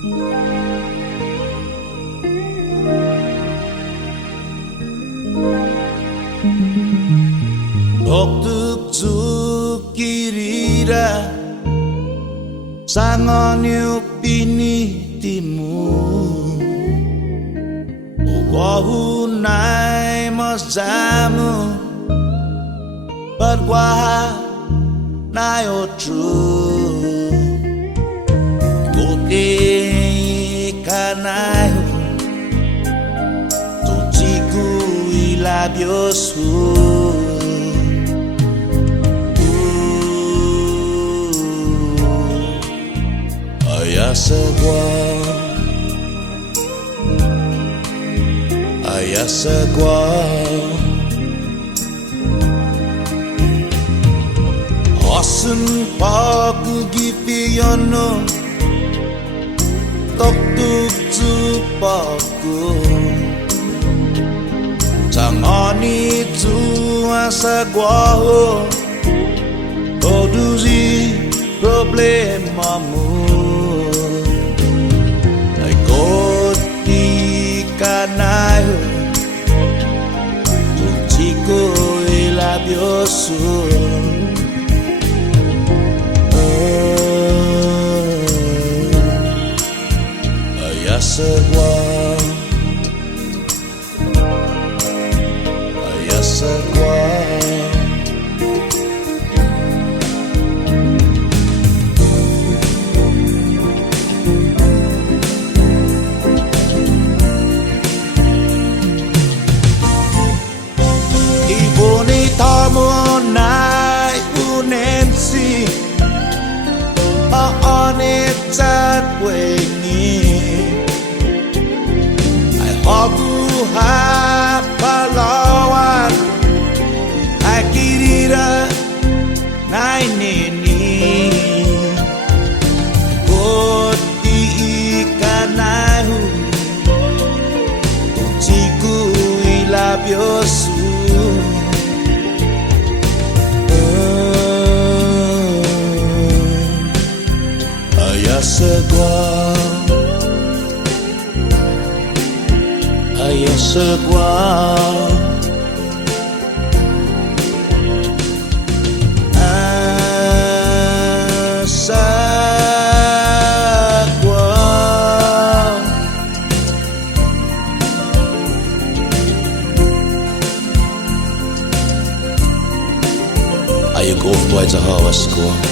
Oktuk kirira sangonyo pinitimu Ugohunay masamu Pagwaha na yotru Kote kanayo Tuchiku ilabiosu Ayasagwa Asun pagu gipiyono Toktuk tupaku Tangani tu asagwa Koduzi problemamu Kanayo Chico ilabioso Ayasagwa Tamonay unensi Aanit at wengi Ay hagu hapalawan Ay kirira nay nini Koti ikanahu Chiku ilabiosu Ayasagwa Ayo go boy to hawa score